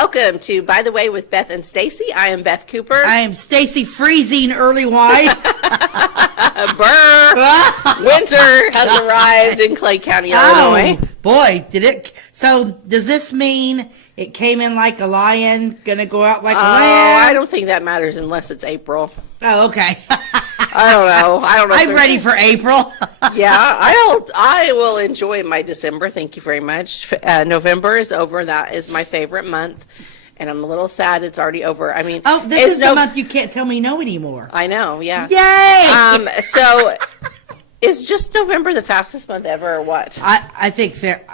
Welcome to By the Way with Beth and Stacey. I am Beth Cooper. I am Stacey Freezing Early White. Burr! Winter has arrived in Clay County, Illinois. Boy, did it. So does this mean it came in like a lion, gonna go out like a lamb? I don't think that matters unless it's April. Oh, okay. I don't know. I'm ready for April. Yeah, I will enjoy my December. Thank you very much. November is over. That is my favorite month. And I'm a little sad it's already over. I mean, this is the month you can't tell me no anymore. I know, yeah. Yay! So is just November the fastest month ever or what? I think they're...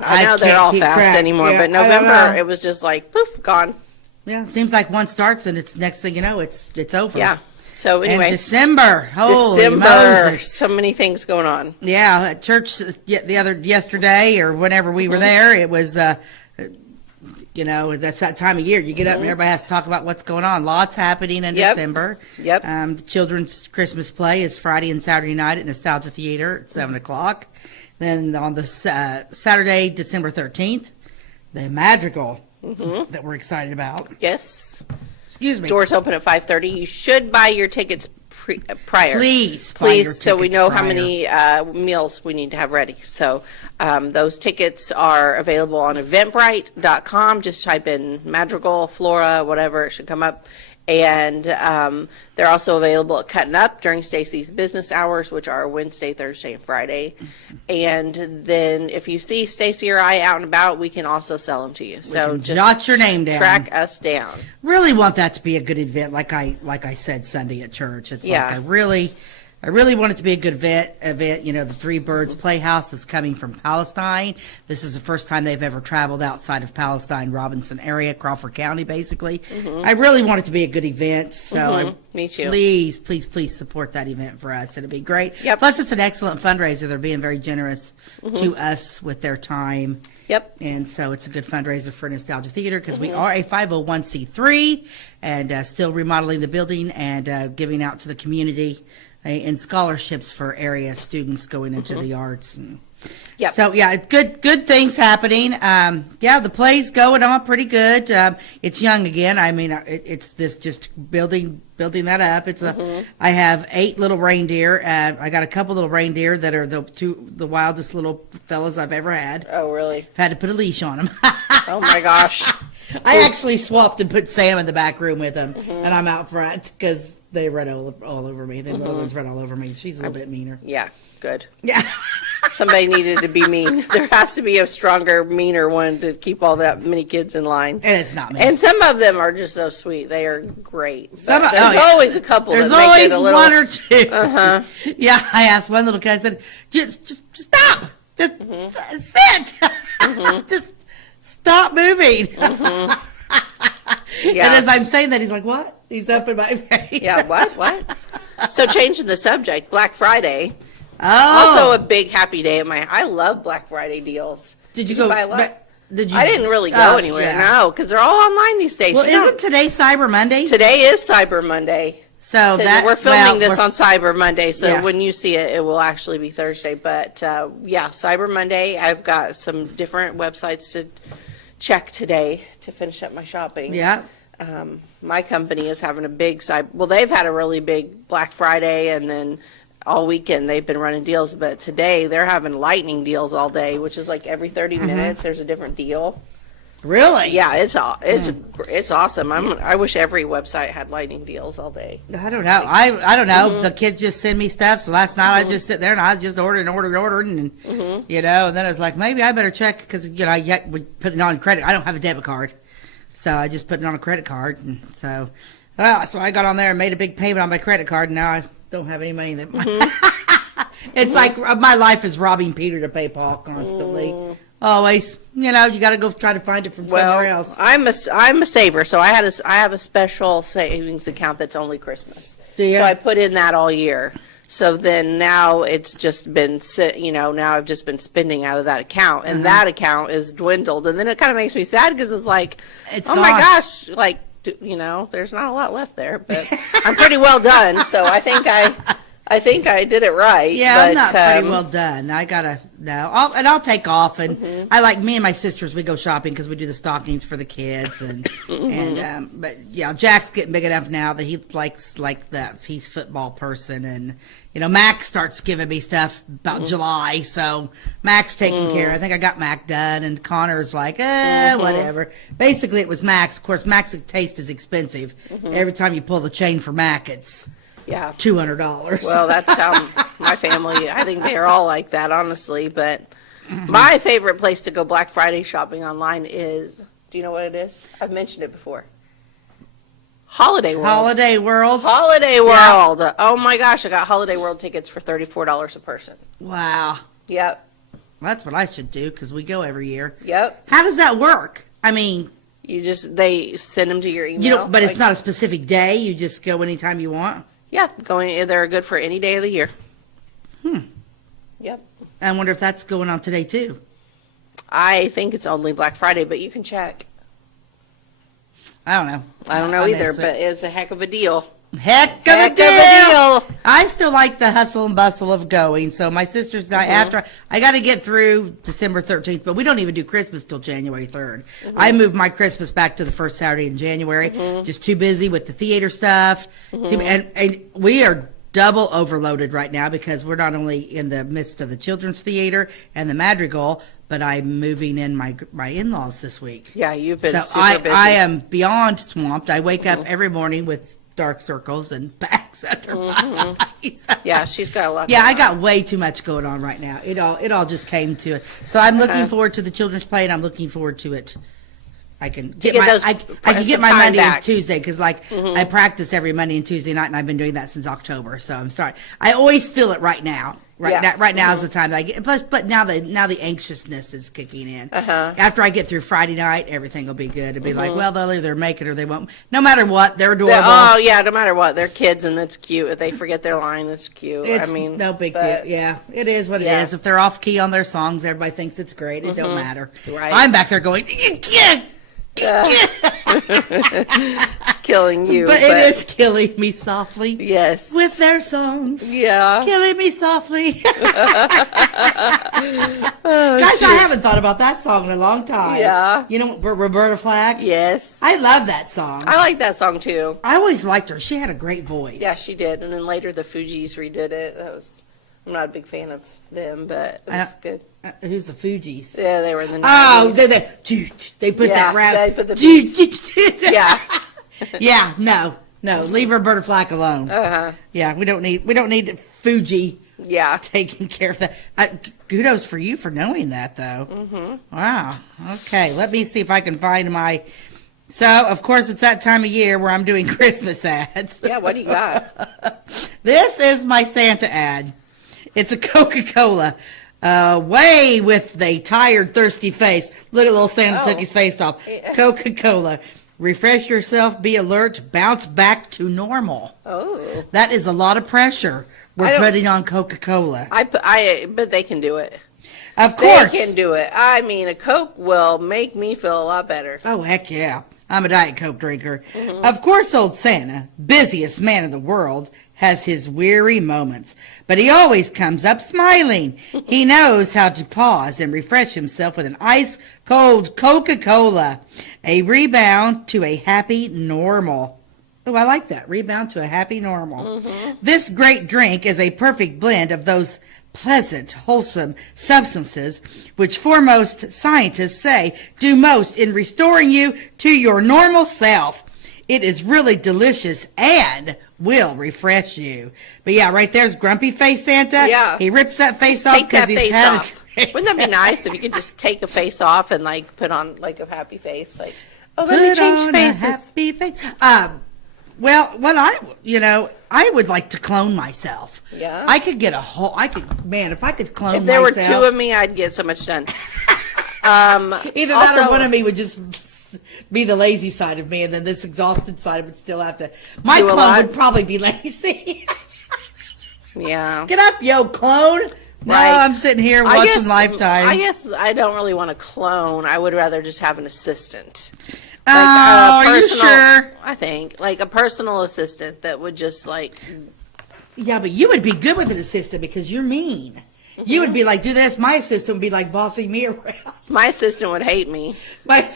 I know they're all fast anymore, but November, it was just like, poof, gone. Yeah, it seems like one starts and it's next thing you know, it's over. Yeah. So anyway. And December. Holy Moses. So many things going on. Yeah, at church yesterday or whenever we were there, it was, that's that time of year. You get up and everybody has to talk about what's going on. Lots happening in December. Yep. The children's Christmas play is Friday and Saturday night at Nostalgia Theater at 7 o'clock. Then on the Saturday, December 13th, the Madrigal that we're excited about. Yes. Excuse me. Doors open at 5:30. You should buy your tickets prior. Please, so we know how many meals we need to have ready. So those tickets are available on eventbrite.com. Just type in Madrigal, Flora, whatever, it should come up. And they're also available at Cutting Up during Stacey's business hours, which are Wednesday, Thursday, and Friday. And then if you see Stacey or I out and about, we can also sell them to you. So just jot your name down. Track us down. Really want that to be a good event, like I said Sunday at church. It's like I really want it to be a good event. You know, the Three Birds Playhouse is coming from Palestine. This is the first time they've ever traveled outside of Palestine, Robinson area, Crawford County, basically. I really want it to be a good event. So me too. Please support that event for us. It'll be great. Yep. Plus, it's an excellent fundraiser. They're being very generous to us with their time. Yep. And so it's a good fundraiser for Nostalgia Theater because we are a 501c3 and still remodeling the building and giving out to the community and scholarships for area students going into the arts. And so good things happening. The play's going on pretty good. It's young again. I mean, it's this just building that up. It's I have 8 little reindeer. I got a couple little reindeer that are the wildest little fellas I've ever had. Oh, really? I've had to put a leash on them. Oh my gosh. I actually swapped and put Sam in the back room with them, and I'm out front because they run all over me. The little ones run all over me. She's a little bit meaner. Yeah, good. Yeah. Somebody needed to be mean. There has to be a stronger, meaner one to keep all that many kids in line. And it's not me. And some of them are just so sweet. They are great. There's always a couple. There's that always make it a little, one or two. Yeah, I asked one little kid. I said, "Just stop. Just sit. Just stop moving." And as I'm saying that, he's like, "What?" He's up in my face. Yeah, what? So changing the subject, Black Friday. Oh. Also a big happy day of mine. I love Black Friday deals. Did you go? Buy a lot? Did you? I didn't really go anywhere. No, because they're all online these days. Well, isn't today Cyber Monday? Today is Cyber Monday. So we're filming this on Cyber Monday. So when you see it, it will actually be Thursday. But Cyber Monday. I've got some different websites to check today to finish up my shopping. Yeah. My company is having a big they've had a really big Black Friday, and then all weekend they've been running deals, but today they're having lightning deals all day, which is like every 30 minutes there's a different deal. Really? Yeah, it's awesome. I wish every website had lightning deals all day. I don't know. I don't know. The kids just send me stuff. So last night I just sit there and I was just ordering, and and then I was like, maybe I better check because we put it on credit. I don't have a debit card, so I just put it on a credit card, and so I got on there and made a big payment on my credit card, and now I don't have any money that it's like my life is robbing Peter to pay Paul constantly. Always, you got to go try to find it from somewhere else. I'm a saver, so I have a special savings account that's only Christmas. Do you? So I put in that all year. So then now it's just been now I've just been spending out of that account, and that account is dwindled, and then it kind of makes me sad because it's like, it's my gosh, like there's not a lot left there, but I'm pretty well done. So I think I think I did it right. Yeah, but, I'm not pretty well done. I gotta no, I'll take off, and I like me and my sisters. We go shopping because we do the stockings for the kids, and but yeah, Jack's getting big enough now that he likes like that. He's a football person, and Mac starts giving me stuff about July, so Mac's taking care. I think I got Mac done, and Connor's like, whatever. Basically, it was Mac's. Of course, Mac's taste is expensive. Every time you pull the chain for Mac, it's $200. Well, that's how my family, I think they're all like that, honestly. But my favorite place to go Black Friday shopping online is, do you know what it is? I've mentioned it before. Holiday World. Holiday World. Holiday World. Yeah. Oh my gosh, I got Holiday World tickets for $34 a person. Wow. Yep. Well, that's what I should do because we go every year. Yep. How does that work? I mean, they send them to your email. But it's not a specific day. You just go anytime you want. Yeah, they're good for any day of the year. Yep. I wonder if that's going on today too. I think it's only Black Friday, but you can check. I don't know. I don't know either, but it was a heck of a deal. Heck of a deal. I still like the hustle and bustle of going. So my sisters and I, after I got to get through December 13th, but we don't even do Christmas till January 3rd. I moved my Christmas back to the first Saturday in January. Just too busy with the theater stuff. And we are double overloaded right now because we're not only in the midst of the children's theater and the Madrigal, but I'm moving in my in-laws this week. Yeah, you've been super busy. I am beyond swamped. I wake up every morning with dark circles and bags under my eyes. Yeah, she's got a lot. Yeah, I got way too much going on right now. It all just came to it. So I'm looking forward to the children's play, and I'm looking forward to it. I can get my Monday and Tuesday because I practice every Monday and Tuesday night, and I've been doing that since October. So I'm starting. I always feel it right now. Right now is the time that I get. Plus, but now the anxiousness is kicking in. After I get through Friday night, everything will be good. It'll be like, well, they'll either make it or they won't. No matter what, they're adorable. Oh yeah, no matter what, they're kids and it's cute. If they forget their line, it's cute. It's no big deal. Yeah, it is what it is. If they're off key on their songs, everybody thinks it's great. It don't matter. Right. I'm back there going, killing you. But it is killing me softly. Yes. With their songs. Yeah. Killing me softly. Gosh, geez. I haven't thought about that song in a long time. Yeah. You know, Roberta Flack? Yes. I love that song. I like that song too. I always liked her. She had a great voice. Yeah, she did. And then later the Fugees redid it. I'm not a big fan of them, but it was good. Who's the Fugees? Yeah, they were in the 90s. Oh, they put that rap. They put the yeah. Yeah, no, leave Roberta Flack alone. Yeah, we don't need Fuji. Yeah, taking care of that. Kudos for you for knowing that, though. Wow. Okay, let me see if I can find my. So, of course, it's that time of year where I'm doing Christmas ads. Yeah, what do you got? This is my Santa ad. It's a Coca-Cola. Way with a tired, thirsty face. Look at little Santa took his face off. Coca-Cola. Refresh yourself, be alert, bounce back to normal. Oh. That is a lot of pressure we're putting on Coca-Cola. But they can do it. Of course. They can do it. I mean, a Coke will make me feel a lot better. Oh, heck yeah. I'm a Diet Coke drinker. Of course, old Santa, busiest man in the world, has his weary moments, but he always comes up smiling. He knows how to pause and refresh himself with an ice-cold Coca-Cola. A rebound to a happy normal. Oh, I like that. Rebound to a happy normal. This great drink is a perfect blend of those pleasant, wholesome substances which foremost scientists say do most in restoring you to your normal self. It is really delicious and will refresh you. But yeah, right there's grumpy face Santa. Yeah. He rips that face off because he's had a Wouldn't that be nice if you could just take a face off and put on a happy face? Let me change faces. A happy face. Well, what I would like to clone myself. Yeah. I could get if I could clone myself. If there were two of me, I'd get so much done. Either that or one of me would just be the lazy side of me, and then this exhausted side would still have to. My clone would probably be lazy. Yeah. Get up, yo, clone. No, I'm sitting here watching Lifetime. I guess I don't really want a clone. I would rather just have an assistant. Are you sure? I think a personal assistant that would just Yeah, but you would be good with an assistant because you're mean. You would be like, do this. My assistant would be like bossing me around. My assistant would hate me. My,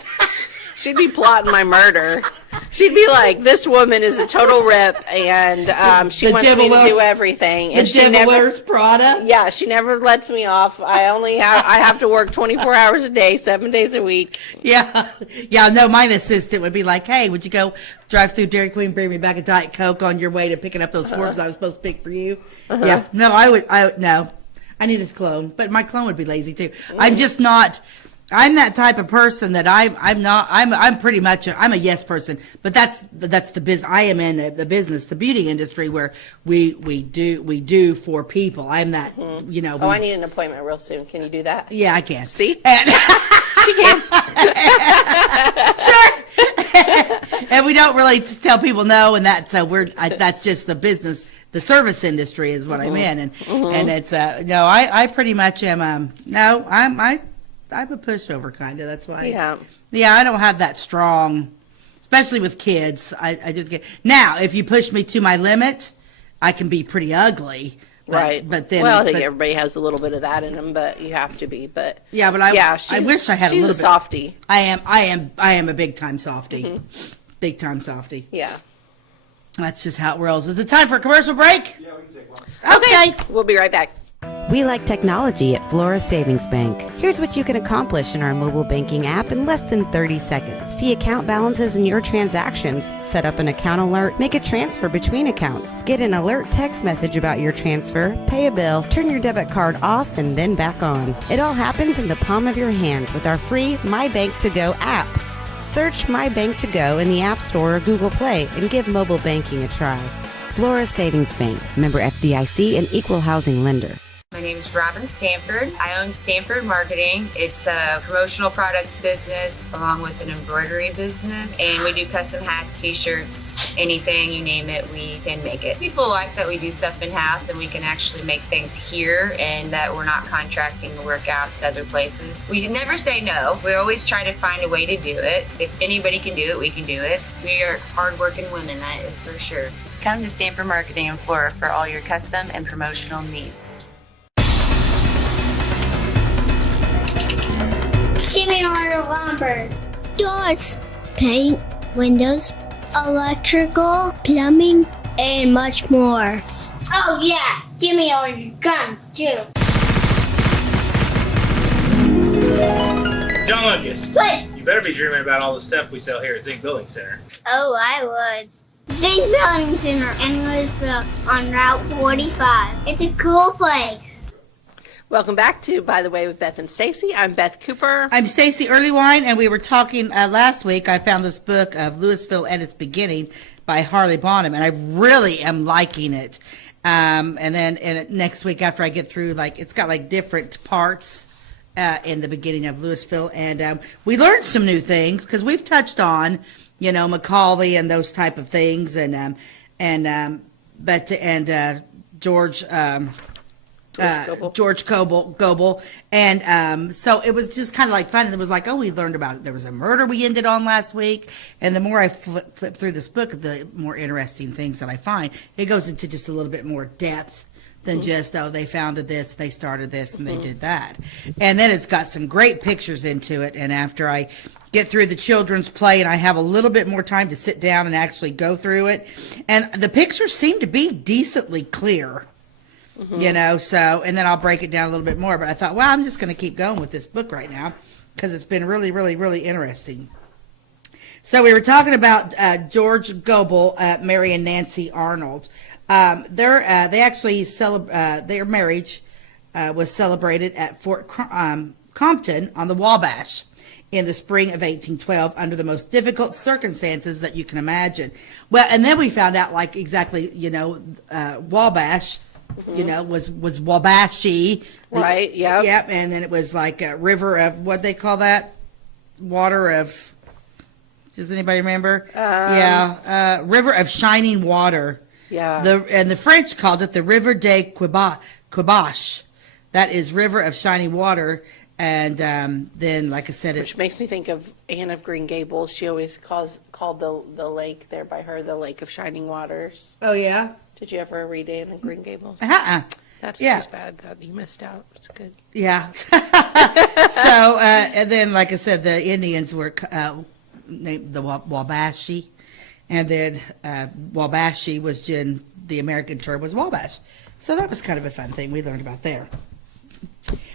She'd be plotting my murder. She'd be like, this woman is a total rip, and she The wants me devil to wears- do everything. And the she devil never, wears Prada. yeah, she never lets me off. I have to work 24 hours a day, 7 days a week. Yeah. Yeah, no, my assistant would be like, hey, would you go drive through Dairy Queen, bring me back a Diet Coke on your way to picking up those forms I was supposed to pick for you? Yeah, no, no. I need a clone, but my clone would be lazy too. I'm just not. I'm that type of person that I'm pretty much I'm a yes person, but that's the business. I am in the business, the beauty industry, where we do for people. I'm that, Oh, I need an appointment real soon. Can you do that? Yeah, I can. See? And, She can. sure. And we don't really just tell people no, and that so that's just the business. The service industry is what I'm in, and it's no, I pretty much am. No, I'm a pushover kind of. That's why. Yeah. I don't have that strong, especially with kids. I just get now. If you push me to my limit, I can be pretty ugly. Right. But then, well, I think everybody has a little bit of that in them, but you have to be. But yeah, but I wish I had a little bit. She's a softie. I am a big time softie. Big time softie. Yeah. That's just how it rolls. Is it time for a commercial break? Yeah, we can take one. Okay. We'll be right back. We like technology at Flora Savings Bank. Here's what you can accomplish in our mobile banking app in less than 30 seconds. See account balances in your transactions, set up an account alert, make a transfer between accounts, get an alert text message about your transfer, pay a bill, turn your debit card off and then back on. It all happens in the palm of your hand with our free My Bank to Go app. Search My Bank to Go in the App Store or Google Play and give mobile banking a try. Flora Savings Bank, member FDIC, and equal housing lender. My name is Robin Stanford. I own Stanford Marketing. It's a promotional products business along with an embroidery business. And we do custom hats, t-shirts, anything, you name it, we can make it. People like that we do stuff in-house and we can actually make things here and that we're not contracting the work out to other places. We never say no. We always try to find a way to do it. If anybody can do it, we can do it. We are hardworking women, that is for sure. Come to Stanford Marketing in Flora for all your custom and promotional needs. Give me all your lumber. Doors, paint, windows, electrical, plumbing, and much more. Oh yeah, give me all your guns too. John Lucas, What? you better be dreaming about all the stuff we sell here at Zink Building Center. Oh, I would. Zink Building Center in Louisville on Route 45. It's a cool place. Welcome back to By the Way with Beth and Stacey. I'm Beth Cooper. I'm Stacey Earlywine, and we were talking last week. I found this book of Louisville at its beginning by Harley Bonham, and I really am liking it. And then next week after I get through, it's got different parts in the beginning of Louisville, and we learned some new things because we've touched on, Macaulay and those type of things, George. George Goebel. And so it was just kind of fun. And it was we learned about it. There was a murder we ended on last week. And the more I flip through this book, the more interesting things that I find. It goes into just a little bit more depth than just, they founded this, they started this, and they did that. And then it's got some great pictures into it. And after I get through the children's play and I have a little bit more time to sit down and actually go through it, and the pictures seem to be decently clear. So, and then I'll break it down a little bit more. But I thought, I'm just going to keep going with this book right now because it's been really, really, really interesting. So we were talking about George Goebel, Mary and Nancy Arnold. They actually their marriage was celebrated at Fort Compton on the Wabash in the spring of 1812 under the most difficult circumstances that you can imagine. Well, and then we found out exactly, Wabash. Was Wabashi. Right, yep. Yep, and then it was a river of, what they call that? Water of, does anybody remember? River of shining water. Yeah. And the French called it the River de Quibache. That is River of Shining Water. And then, like I said, Which makes me think of Anne of Green Gables. She always called the lake there by her the Lake of Shining Waters. Oh, yeah? Did you ever read Anne and Green Gables? Uh-uh. That's Yeah. too bad that you missed out. It's good. Yeah. So, and then, like I said, the Indians were named the Wabash, and then Wabash was the American term was Wabash. So that was kind of a fun thing we learned about there.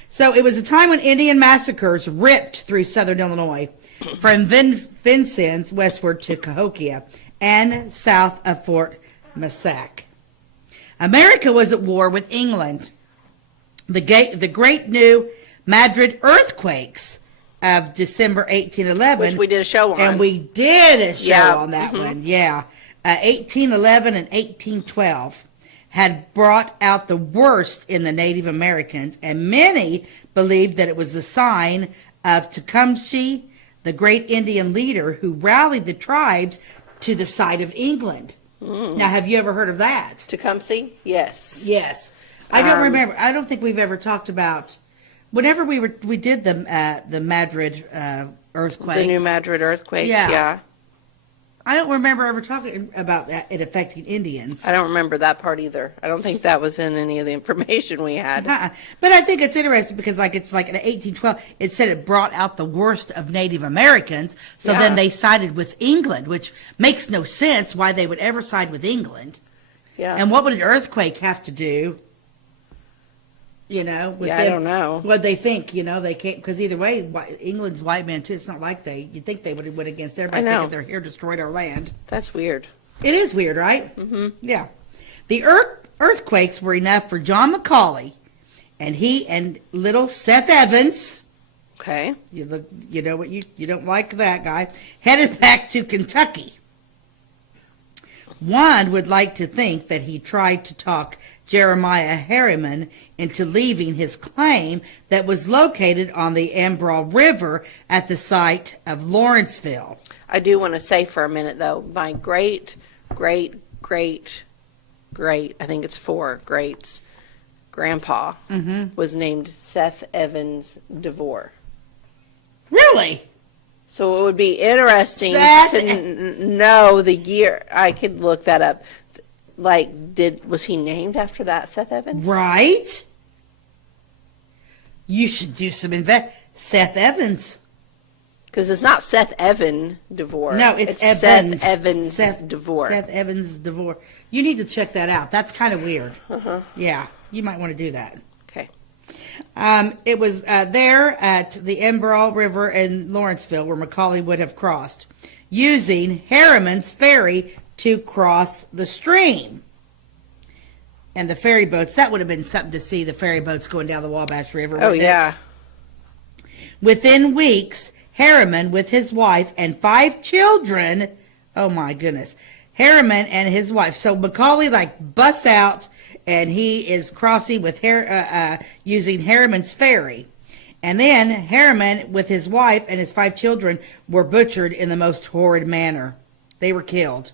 So it was a time when Indian massacres ripped through southern Illinois from Vincennes westward to Cahokia and south of Fort Massac. America was at war with England. The great new Madrid earthquakes of December 1811. Which we did a show on. And we did a show Yeah. on that one, yeah. 1811 and 1812 had brought out the worst in the Native Americans, and many believed that it was the sign of Tecumseh, the great Indian leader who rallied the tribes to the side of England. Now, have you ever heard of that? Tecumseh? Yes. Yes. I don't remember. I don't think we've ever talked about. Whenever we did the Madrid earthquakes. The new Madrid earthquakes, Yeah. yeah. I don't remember ever talking about that, it affecting Indians. I don't remember that part either. I don't think that was in any of the information we had. But I think it's interesting because it's like in 1812, it said it brought out the worst of Native Americans. So Yeah. then they sided with England, which makes no sense why they would ever side with England. Yeah. And what would an earthquake have to do? With Yeah, I them? don't know. What they think, they can't, because either way, England's white men too. It's not like you'd think they would have went against everybody I know. thinking they're here, destroyed our land. That's weird. It is weird, right? Mm-hmm. Yeah. The earthquakes were enough for John Macaulay, and he and little Seth Evans, Okay. you don't like that guy, headed back to Kentucky. One would like to think that he tried to talk Jeremiah Harriman into leaving his claim that was located on the Embral River at the site of Lawrenceville. I do want to say for a minute, though, my great, I think it's 4 greats, grandpa was named Seth Evans DeVore. Really? So it would be interesting Seth- to know the year. I could look that up. Like, was he named after that, Seth Evans? Right? You should do some Seth Evans. Because it's not Seth Evan DeVore. No, it's Evans. Seth Evans DeVore. Seth Evans DeVore. You need to check that out. That's kind of weird. Yeah, you might want to do that. Okay. It was there at the Embral River in Lawrenceville where Macaulay would have crossed, using Harriman's ferry to cross the stream. And the ferry boats, that would have been something to see, the ferry boats going down the Wabash River. Oh, wouldn't it? yeah. Within weeks, Harriman with his wife and 5 children, oh my goodness, Harriman and his wife. So Macaulay busts out and he is crossing with using Harriman's ferry. And then Harriman with his wife and his 5 children were butchered in the most horrid manner. They were killed.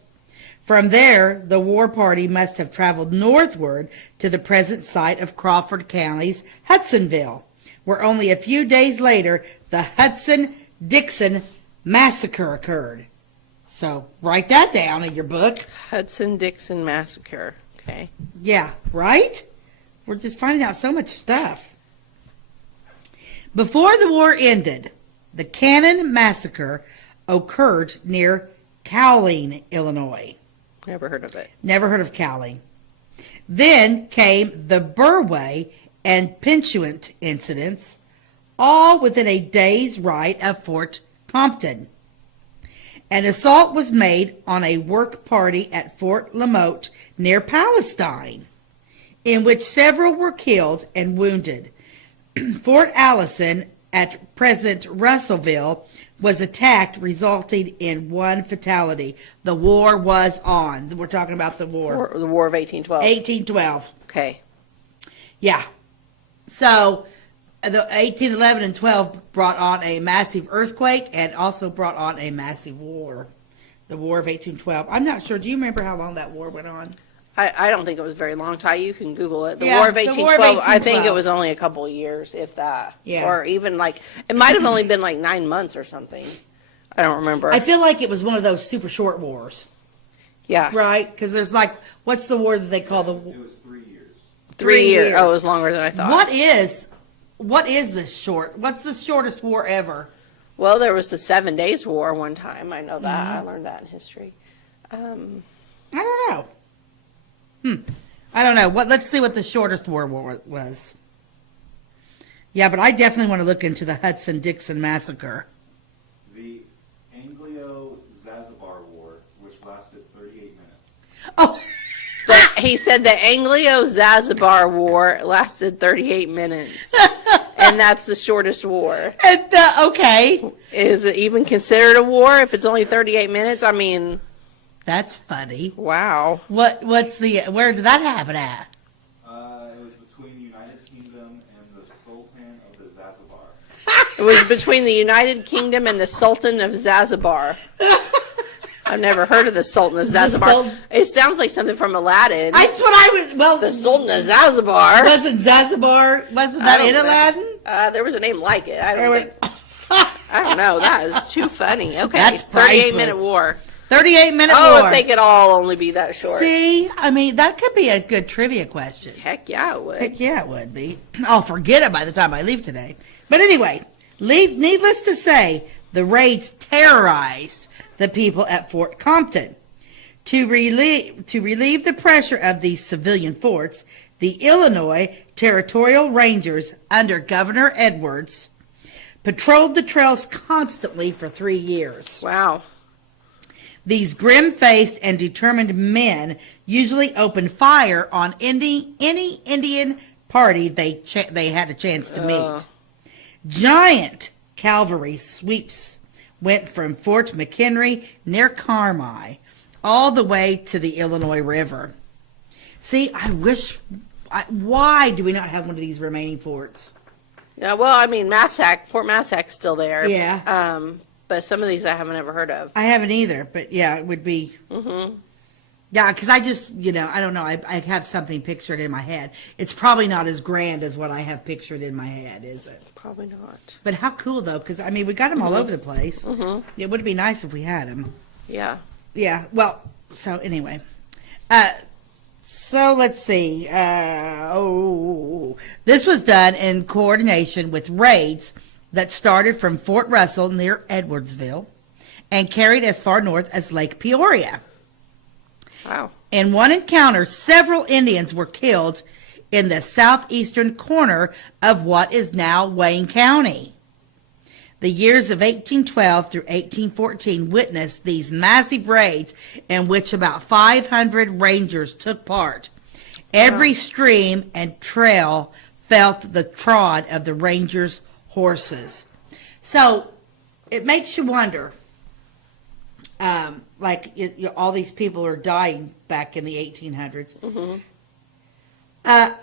From there, the war party must have traveled northward to the present site of Crawford County's Hudsonville, where only a few days later, the Hudson-Dixon Massacre occurred. So write that down in your book. Hudson-Dixon Massacre. Okay. Yeah, right? We're just finding out so much stuff. Before the war ended, the Cannon Massacre occurred near Cowling, Illinois. Never heard of it. Never heard of Cowling. Then came the Burway and Pinchuant incidents, all within a day's ride of Fort Compton. An assault was made on a work party at Fort Lamotte near Palestine, in which several were killed and wounded. Fort Allison at present Russellville was attacked, resulting in 1 fatality. The war was on. We're talking about the war. The War of 1812. 1812. Okay. Yeah. So the 1811 and 12 brought on a massive earthquake and also brought on a massive war. The War of 1812. I'm not sure. Do you remember how long that war went on? I don't think it was very long, Ty. You can Google it. The Yeah, War of the War of 1812, I think 1812. it was only a couple of years, if that. Yeah. Or even it might have only been 9 months or something. I don't remember. I feel like it was one of those super short wars. Yeah. Right? Because there's like, what's the war that they call the? It was 3 years. 3 years. Oh, it was longer than I thought. What is this short? What's the shortest war ever? Well, there was the 7 Days War one time. I know that. I learned that in history. I don't know. I don't know. Let's see what the shortest war was. Yeah, but I definitely want to look into the Hudson-Dixon massacre. The Anglo-Zanzibar War, which lasted 38 minutes. Oh, He said the Anglo-Zanzibar War lasted 38 minutes. And that's the shortest war. and, okay. Is it even considered a war if it's only 38 minutes? I mean, That's funny. wow. Where did that happen at? It was between the United Kingdom and the Sultan of the Zanzibar. It was between the United Kingdom and the Sultan of Zanzibar. I've never heard of the Sultan of Zanzibar. It sounds like something from Aladdin. That's what I was. Well, The Sultan of Zanzibar. wasn't Zanzibar? Wasn't that in Aladdin? There was a name like it. I don't know. That is too funny. Okay, That's 38-minute priceless. war. 38-minute Oh, war. if they could all only be that short. See, I mean, that could be a good trivia question. Heck yeah, it would. Heck yeah, it would be. I'll forget it by the time I leave today. But anyway, needless to say, the raids terrorized the people at Fort Compton. To relieve the pressure of these civilian forts, the Illinois Territorial Rangers under Governor Edwards patrolled the trails constantly for 3 years. Wow. These grim-faced and determined men usually opened fire on any Indian party they had a chance to meet. Giant cavalry sweeps went from Fort McHenry near Carmi all the way to the Illinois River. See, why do we not have one of these remaining forts? Yeah, well, I mean, Fort Massac's still there. Yeah. But some of these I haven't ever heard of. I haven't either, but yeah, it would be. Yeah, because I just, I don't know. I have something pictured in my head. It's probably not as grand as what I have pictured in my head, is it? Probably not. But how cool, though, because, I mean, we got them all over the place. It would be nice if we had them. Yeah. Yeah, well, so anyway. So let's see. This was done in coordination with raids that started from Fort Russell near Edwardsville and carried as far north as Lake Peoria. Wow. In one encounter, several Indians were killed in the southeastern corner of what is now Wayne County. The years of 1812 through 1814 witnessed these massive raids in which about 500 rangers took part. Every stream and trail felt the trod of the rangers' horses. So it makes you wonder, all these people are dying back in the 1800s.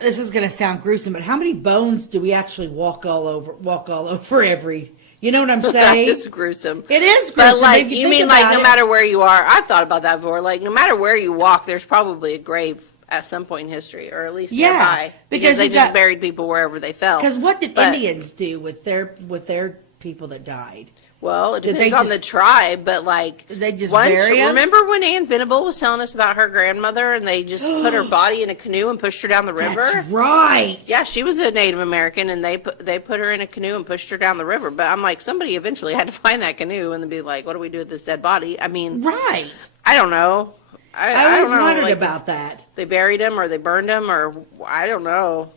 This is going to sound gruesome, but how many bones do we actually walk all over every? You know what I'm saying? It's gruesome. It is gruesome. But if you mean no matter where you are? I've thought about that before. Like no matter where you walk, there's probably a grave at some point in history, or at least nearby, because they just buried people wherever they fell. Because what did Indians do with their people that died? Well, it depends on the tribe, but they just bury them? Remember when Ann Venable was telling us about her grandmother, and they just put her body in a canoe and pushed her down the river? That's right. Yeah, she was a Native American, and they put her in a canoe and pushed her down the river. But I'm like, somebody eventually had to find that canoe and then be like, what do we do with this dead body? I mean, right. I don't know. I always don't know, wondered about that. They buried him, or they burned him, or I don't know.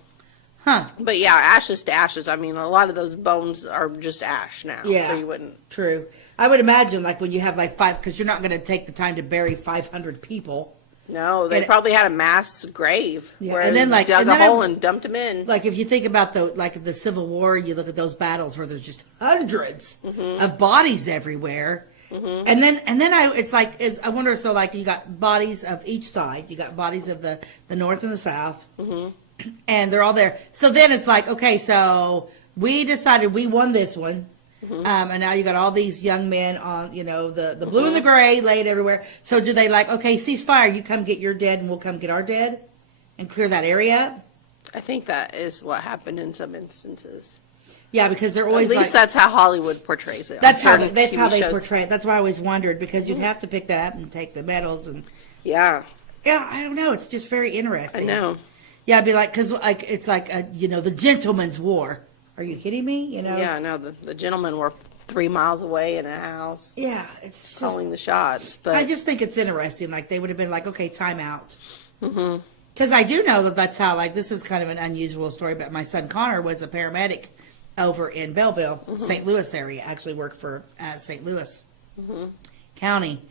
Huh. But yeah, ashes to ashes. I mean, a lot of those bones are just ash now. Yeah. So you wouldn't. True. I would imagine when you have because you're not going to take the time to bury 500 people. No, they probably had a mass grave where and then they dug a hole and dumped them in. Like if you think about the Civil War, you look at those battles where there's just hundreds of bodies everywhere. And then I wonder, so you got bodies of each side. You got bodies of the North and the South. And they're all there. So then it's like, okay, so we decided we won this one. And now you got all these young men on, the blue and the gray laid everywhere. So do they okay, cease fire, you come get your dead and we'll come get our dead and clear that area up? I think that is what happened in some instances. Yeah, because they're always at least that's how Hollywood portrays it. That's how they portray it. That's why I always wondered, because you'd have to pick that up and take the medals and Yeah, Yeah, I don't know. It's just very I interesting. know. Yeah, I'd be like, because like, it's like, the gentleman's war. Are you kidding me? Yeah, I know. The gentlemen were 3 miles away in a house Yeah, it's just, calling the shots. But I just think it's interesting. Like, they would have been like, okay, time out. Because I do know that that's how, like, this is kind of an unusual story, but my son Connor was a paramedic over in Belleville, St. Louis area, actually worked for St. Louis County.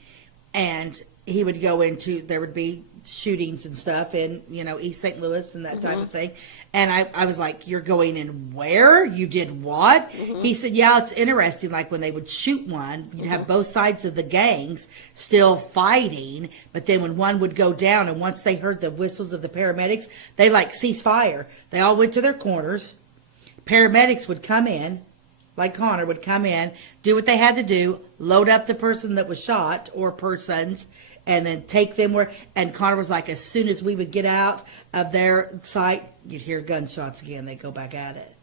And he would go into, there would be shootings and stuff in, East St. Louis and that type of thing. And I was like, you're going in where? You did what? He said, yeah, it's interesting. Like when they would shoot one, you'd have both sides of the gangs still fighting. But then when one would go down and once they heard the whistles of the paramedics, they like ceased fire. They all went to their corners. Paramedics would come in, like Connor would come in, do what they had to do, load up the person that was shot or persons, and then take them where. And Connor was like, as soon as we would get out of their sight, you'd hear gunshots again. They'd go back at it.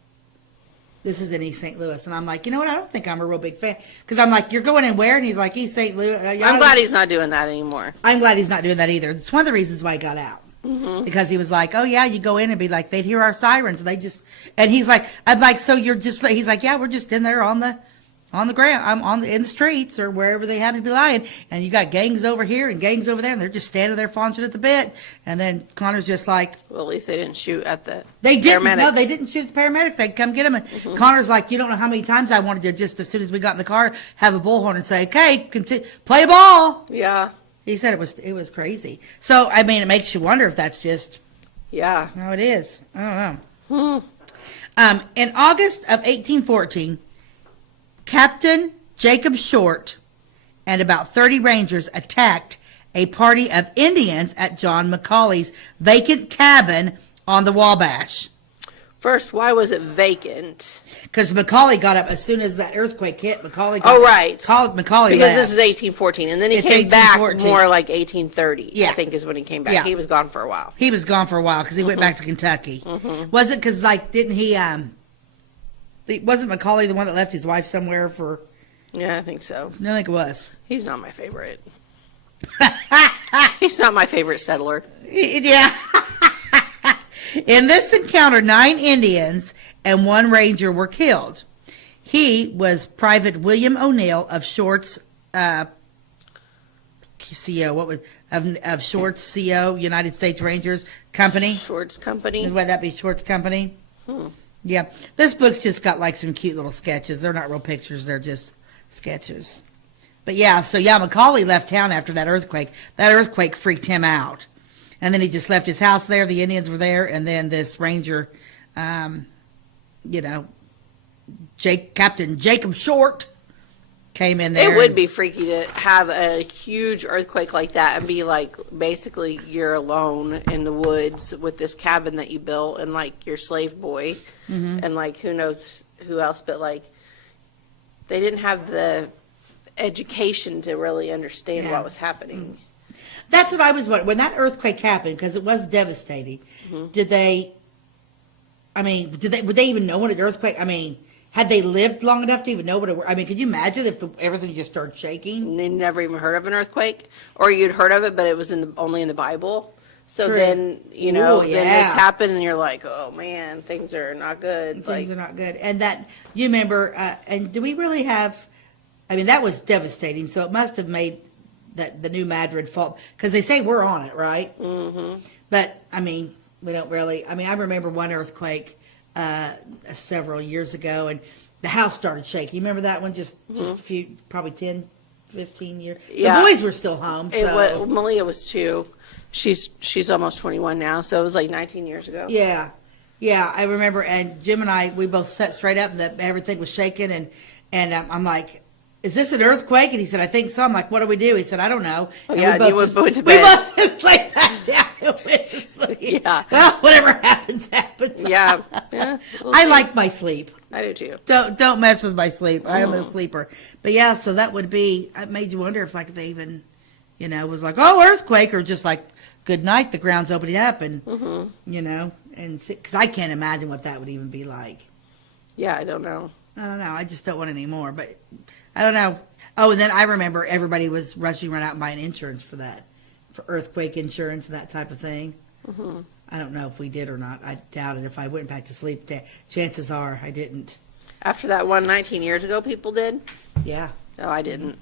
This is in East St. Louis. And I'm like, you know what? I don't think I'm a real big fan. Because I'm like, you're going in where? And he's like, East St. Louis. I'm glad he's not doing that anymore. I'm glad he's not doing that either. It's one of the reasons why he got out. Because he was like, oh yeah, you go in and be like, they'd hear our sirens. And they just, and he's like, I'm like, so you're just, he's like, yeah, we're just in there on the ground. I'm in the streets or wherever they happen to be lying. And you got gangs over here and gangs over there. And they're just standing there faunching at the bit. And then Connor's just like, Well, at least they didn't shoot at the they didn't. paramedics. No, they didn't shoot at the paramedics. They'd come get him. And Connor's like, you don't know how many times I wanted to just, as soon as we got in the car, have a bullhorn and say, okay, play ball. Yeah, He said it was crazy. So, I mean, it makes you wonder if that's just yeah. how it is. I don't know. In August of 1814, Captain Jacob Short and about 30 Rangers attacked a party of Indians at John Macaulay's vacant cabin on the Wabash. First, why was it vacant? Because Macaulay got up as soon as that earthquake hit. Macaulay got Oh, right. Macaulay Because left. this is 1814, and then he It's came back 1814. more like 1830. Yeah. I think is when he came back. Yeah. He was gone for a while. He was gone for a while because he went back to Kentucky. Was it because, like, didn't he, wasn't Macaulay the one that left his wife somewhere for, Yeah, I think so. I don't think it was. He's not my favorite. He's not my favorite settler. Yeah. In this encounter, 9 Indians and 1 Ranger were killed. He was Private William O'Neill of Short's CO. What was of Short's CO, United States Rangers Company? Shorts Company. Would that be Short's Company? Yeah. This book's just got like some cute little sketches. They're not real pictures. They're just sketches. But yeah, so yeah, Macaulay left town after that earthquake. That earthquake freaked him out. And then he just left his house there. The Indians were there. And then this ranger, Captain Jacob Short came in there. It would be freaky to have a huge earthquake like that and be like, basically, you're alone in the woods with this cabin that you built and like your slave boy and like who knows who else, but like they didn't have the education to really understand what was happening. That's what I was wondering. When that earthquake happened, because it was devastating, would they even know what an earthquake, had they lived long enough to even know what it was? Could you imagine if everything just started shaking? They never even heard of an earthquake, or you'd heard of it, but it was only in the Bible. So True. then, Ooh, then yeah. this happened, and you're like, oh man, things are not good. Things are not good. And that, you remember, and do we really have, that was devastating, so it must have made the New Madrid fall, because they say we're on it, right? Mm-hmm. But, we don't really, I remember one earthquake several years ago, and the house started shaking. You remember that one? Just a few, probably 10, 15 years. Yeah. The boys were still home, so. Malia was 2. She's almost 21 now, so it was like 19 years ago. Yeah. Yeah, I remember, and Jim and I, we both sat straight up, and everything was shaking, and I'm like, is this an earthquake? And he said, I think so. I'm like, what do we do? He said, I don't know. Oh, And yeah, we both you went just, to we bed. both just laid back down and went to sleep. Yeah. Well, whatever happens, happens. Yeah. We'll I see. like my sleep. I do too. Don't mess with my sleep. I am a sleeper. But yeah, so that would be, it made you wonder if like they even, was like, oh, earthquake, or just like, good night, the ground's opening up, and, and because I can't imagine what that would even be like. Yeah, I don't know. I don't know. I just don't want any more, but I don't know. Oh, and then I remember everybody was rushing right out and buying insurance for that for earthquake insurance and that type of thing. I don't know if we did or not. I doubt it. If I went back to sleep, chances are I didn't. After that one 19 years ago, people did? Yeah. No, I didn't.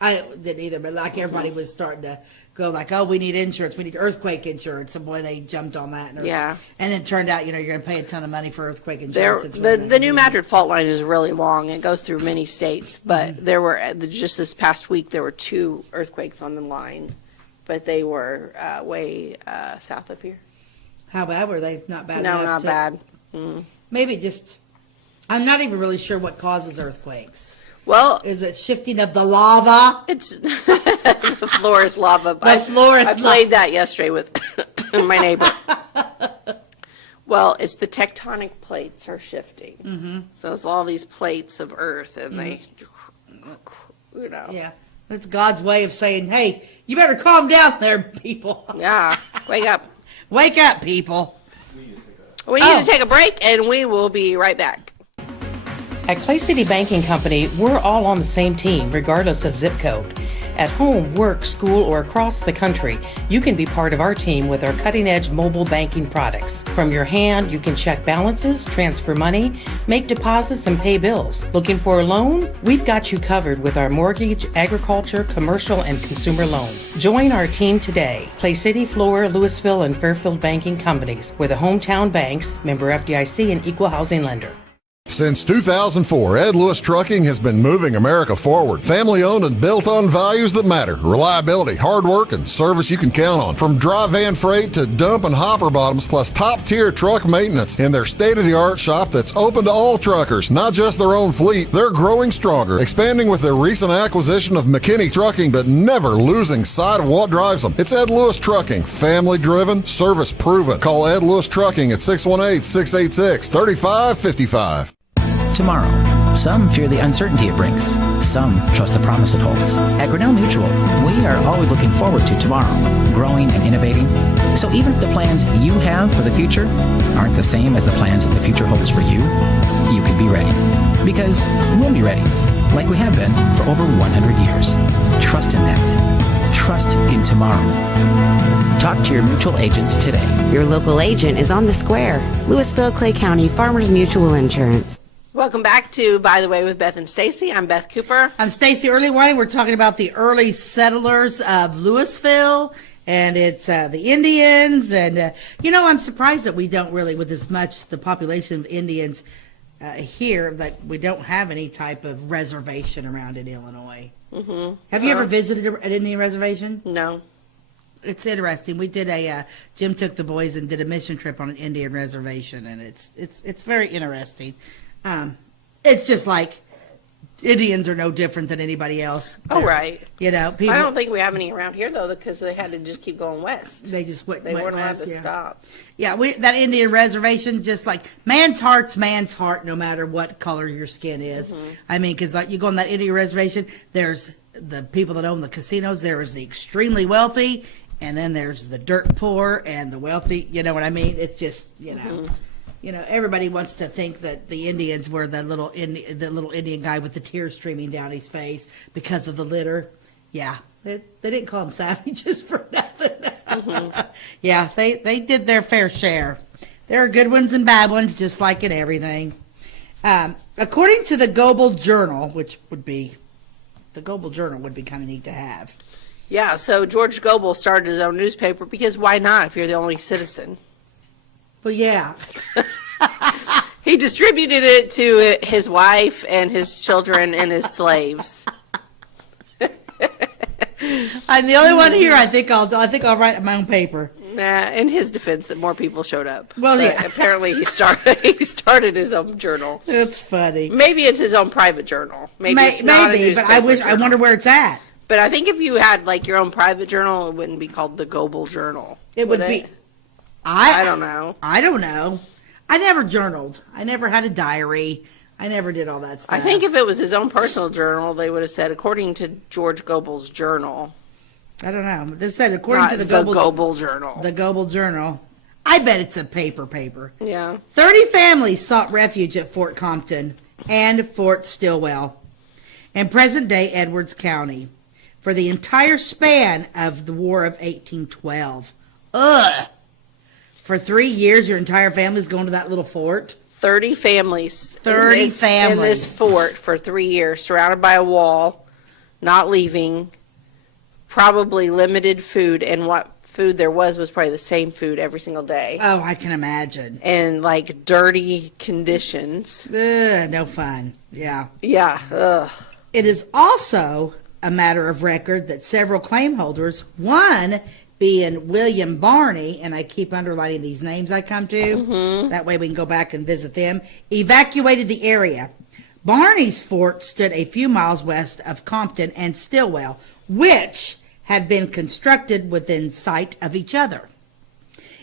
I didn't either, but like everybody was starting to go like, oh, we need insurance. We need earthquake insurance. And boy, they jumped on that. And Yeah. And it turned out, you're going to pay a ton of money for earthquake There, insurance. It's really the New not Madrid fault line is really long. It goes through many states, but there were, just this past week, there were 2 earthquakes on the line, but they were way south of here. How bad were they? Not bad No, enough not to- bad. Maybe just, I'm not even really sure what causes earthquakes. Well, Is it shifting of the lava? it's the floor is lava. The floor is I played that yesterday with my neighbor. Well, it's the tectonic plates are shifting. So it's all these plates of earth, and they, you know. Yeah. That's God's way of saying, hey, you better calm down there, people. Yeah, wake up. Wake up, people. We need to take a break, and we will be right back. At Clay City Banking Company, we're all on the same team, regardless of zip code. At home, work, school, or across the country, you can be part of our team with our cutting-edge mobile banking products. From your hand, you can check balances, transfer money, make deposits, and pay bills. Looking for a loan? We've got you covered with our mortgage, agriculture, commercial, and consumer loans. Join our team today. Clay City, Flora, Louisville, and Fairfield Banking Companies. We're the hometown banks, member FDIC, and equal housing lender. Since 2004, Ed Lewis Trucking has been moving America forward. Family owned and built on values that matter. Reliability, hard work, and service you can count on. From dry van freight to dump and hopper bottoms, plus top tier truck maintenance in their state-of-the-art shop that's open to all truckers, not just their own fleet. They're growing stronger, expanding with their recent acquisition of McKinney Trucking, but never losing sight of what drives them. It's Ed Lewis Trucking, family driven, service proven. Call Ed Lewis Trucking at 618-686-3555. Tomorrow. Some fear the uncertainty it brings. Some trust the promise it holds. At Grinnell Mutual, we are always looking forward to tomorrow, growing and innovating. So even if the plans you have for the future aren't the same as the plans that the future holds for you, you can be ready. Because we'll be ready, like we have been for over 100 years. Trust in that. Trust in tomorrow. Talk to your mutual agent today. Your local agent is on the square. Louisville, Clay County, Farmers Mutual Insurance. Welcome back to By the Way with Beth and Stacey. I'm Beth Cooper. I'm Stacey Earlywine. We're talking about the early settlers of Louisville, and it's the Indians. And, I'm surprised that we don't really, with as much the population of Indians here, that we don't have any type of reservation around in Illinois. Mm-hmm. Have you ever visited an Indian reservation? No. It's interesting. We did Jim took the boys and did a mission trip on an Indian reservation, and it's very interesting. It's just like Indians are no different than anybody else. Oh, right. People. I don't think we have any around here, though, because they had to just keep going west. They just went They weren't allowed west, to yeah. stop. Yeah, that Indian reservation's just like man's heart's man's heart, no matter what color your skin is. Mm-hmm. I mean, because you go on that Indian reservation, there's the people that own the casinos, there is the extremely wealthy, and then there's the dirt poor and the wealthy. You know what I mean? It's just, Mm-hmm. Everybody wants to think that the Indians were the little Indian guy with the tears streaming down his face because of the litter. Yeah, they didn't call them savages for nothing. Mm-hmm. Yeah, they did their fair share. There are good ones and bad ones, just like in everything. According to the Global Journal, would be kind of neat to have. Yeah, so George Goebel started his own newspaper because why not if you're the only citizen? Well, yeah. He distributed it to his wife and his children and his slaves. I'm the only one here. I think I'll write my own paper. Nah, in his defense, that more people showed up. Well, But yeah. apparently he started his own journal. It's funny. Maybe it's his own private journal. Maybe it's not a Maybe, but I newspaper journal. wonder where it's at. But I think if you had like your own private journal, it wouldn't be called the Goebel Journal. It would be. it? I don't know. I don't know. I never journaled. I never had a diary. I never did all that stuff. I think if it was his own personal journal, they would have said, according to George Goebel's journal. I don't know. This said according Not to the Goebel Journal. The Global Journal. I bet it's a paper. Yeah. 30 families sought refuge at Fort Compton and Fort Stillwell in present-day Edwards County for the entire span of the War of 1812. Ugh! For 3 years, your entire family's going to that little fort? 30 families. 30 in families. this fort for 3 years, surrounded by a wall, not leaving, probably limited food, and what food there was probably the same food every single day. Oh, I can imagine. And like dirty conditions. Ugh, no fun. Yeah. Yeah. Ugh. It is also a matter of record that several claim holders, one being William Barney, and I keep underlining these names I come to, that way we can go back and visit them, evacuated the area. Barney's fort stood a few miles west of Compton and Stillwell, which had been constructed within sight of each other.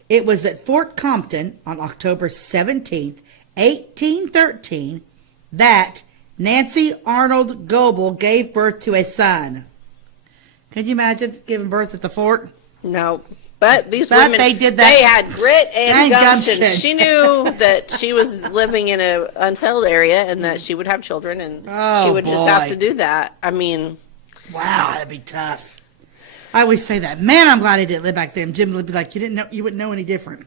It was at Fort Compton on October 17th, 1813, that Nancy Arnold Goebel gave birth to a son. Could you imagine giving birth at the fort? No. But these But women, they did that- they had grit and And gumption. gumption. She knew that she was living in an unsettled area and that she would have children, and Oh, she would just have boy. to do that. I mean, Wow, that'd be tough. I always say that. Man, I'm glad I didn't live back then. Jim would be like, you didn't know, you wouldn't know any different.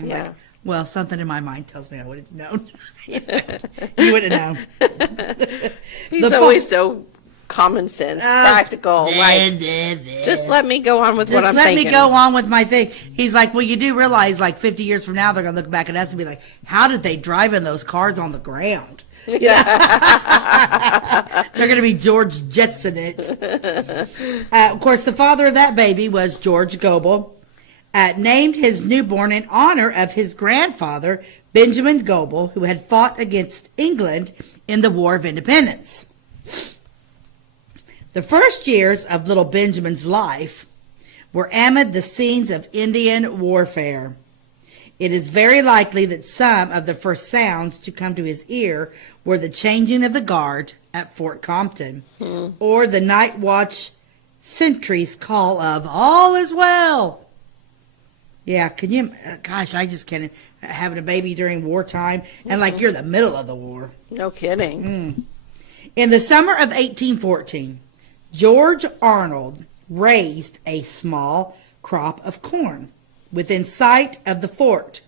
I'm Yeah. like, well, something in my mind tells me I would have known. You wouldn't have known. he's The always so common sense, practical. Like, just let me go on with what Just I'm let thinking. me go on with my thing. He's like, well, you do realize like 50 years from now, they're going to look back at us and be like, how did they drive in those cars on the ground? Yeah. They're going to be George Jetson it. Of course, the father of that baby was George Goebel, named his newborn in honor of his grandfather, Benjamin Goebel, who had fought against England in the War of Independence. The first years of little Benjamin's life were amid the scenes of Indian warfare. It is very likely that some of the first sounds to come to his ear were the changing of the guard at Fort Compton, or the night watch sentry's call of "All is well." Yeah, can you? Gosh, I just can't. Having a baby during wartime, and like you're in the middle of the war. No kidding. In the summer of 1814, George Arnold raised a small crop of corn within sight of the fort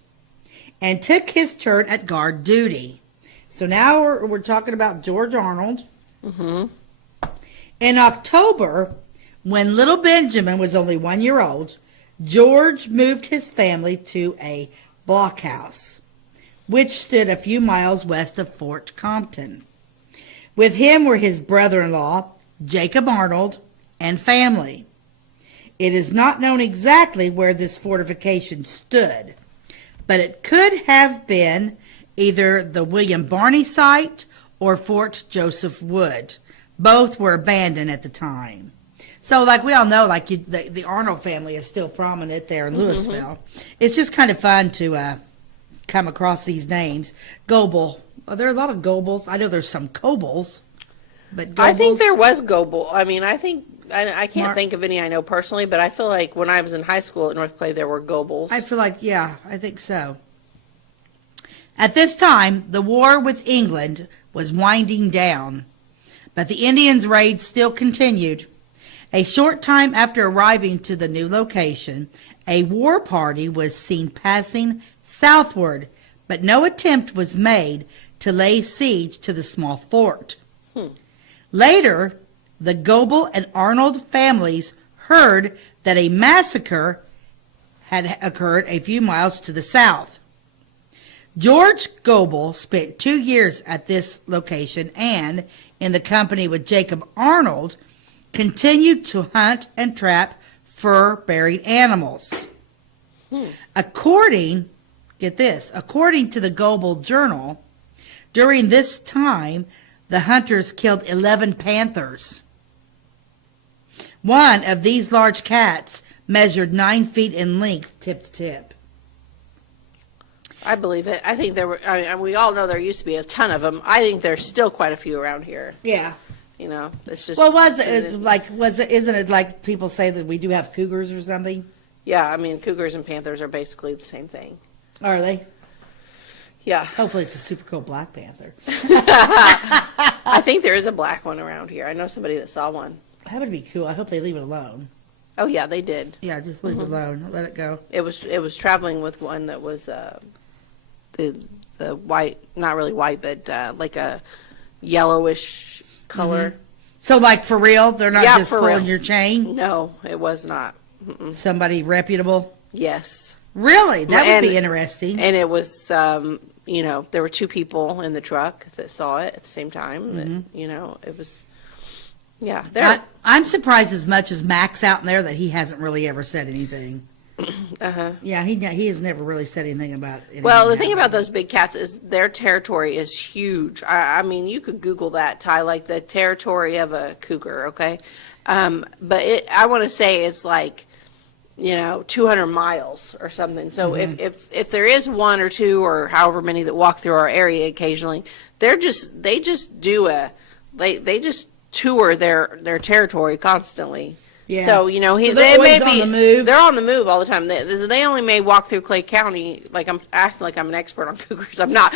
and took his turn at guard duty. So now we're talking about George Arnold. In October, when little Benjamin was only 1 year old, George moved his family to a blockhouse, which stood a few miles west of Fort Compton. With him were his brother-in-law, Jacob Arnold, and family. It is not known exactly where this fortification stood, but it could have been either the William Barney site or Fort Joseph Wood. Both were abandoned at the time. So, like we all know, like the Arnold family is still prominent there in Louisville. It's just kind of fun to come across these names. Goebel. Well, there are a lot of Goebels. I know there's some Cobles, but Goebels. I think there was Goebel. I mean, I can't Mark- think of any I know personally, but I feel like when I was in high school at North Clay, there were Goebels. I feel like, yeah, I think so. At this time, the war with England was winding down, but the Indians' raids still continued. A short time after arriving to the new location, a war party was seen passing southward, but no attempt was made to lay siege to the small fort. Later, the Goebel and Arnold families heard that a massacre had occurred a few miles to the south. George Goebel spent 2 years at this location and, in the company with Jacob Arnold, continued to hunt and trap fur-bearing animals. According to the Goebel Journal, during this time, the hunters killed 11 panthers. One of these large cats measured 9 feet in length, tip to tip. I believe it. I think there were. I mean, we all know there used to be a ton of them. I think there's still quite a few around here. Yeah. You know, it's just. Well, isn't it like people say that we do have cougars or something? Yeah, I mean, cougars and panthers are basically the same thing. Are they? Yeah. Hopefully it's a super cool black panther. I think there is a black one around here. I know somebody that saw one. That would be cool. I hope they leave it alone. Oh, yeah, they did. Yeah, just leave it alone. Let it go. It was traveling with one that was the white, not really white, but like a yellowish color. So, like, for real? They're not Yeah, just for pulling real. your chain? No, it was not. Somebody reputable? Yes. Really? That would be And- interesting. And it was, there were two people in the truck that saw it at the same time. That, it was, yeah. I'm surprised as much as Max out in there that he hasn't really ever said anything. Yeah, he has never really said anything about it. Well, the thing about those big cats is their territory is huge. I mean, you could Google that, Ty, like the territory of a cougar, okay? But I want to say it's like, 200 miles or something. So if there is one or two or however many that walk through our area occasionally, they just tour their territory constantly. Yeah. So, So they're they may always on be, the move? they're on the move all the time. They only may walk through Clay County, like I'm acting like I'm an expert on cougars. I'm not.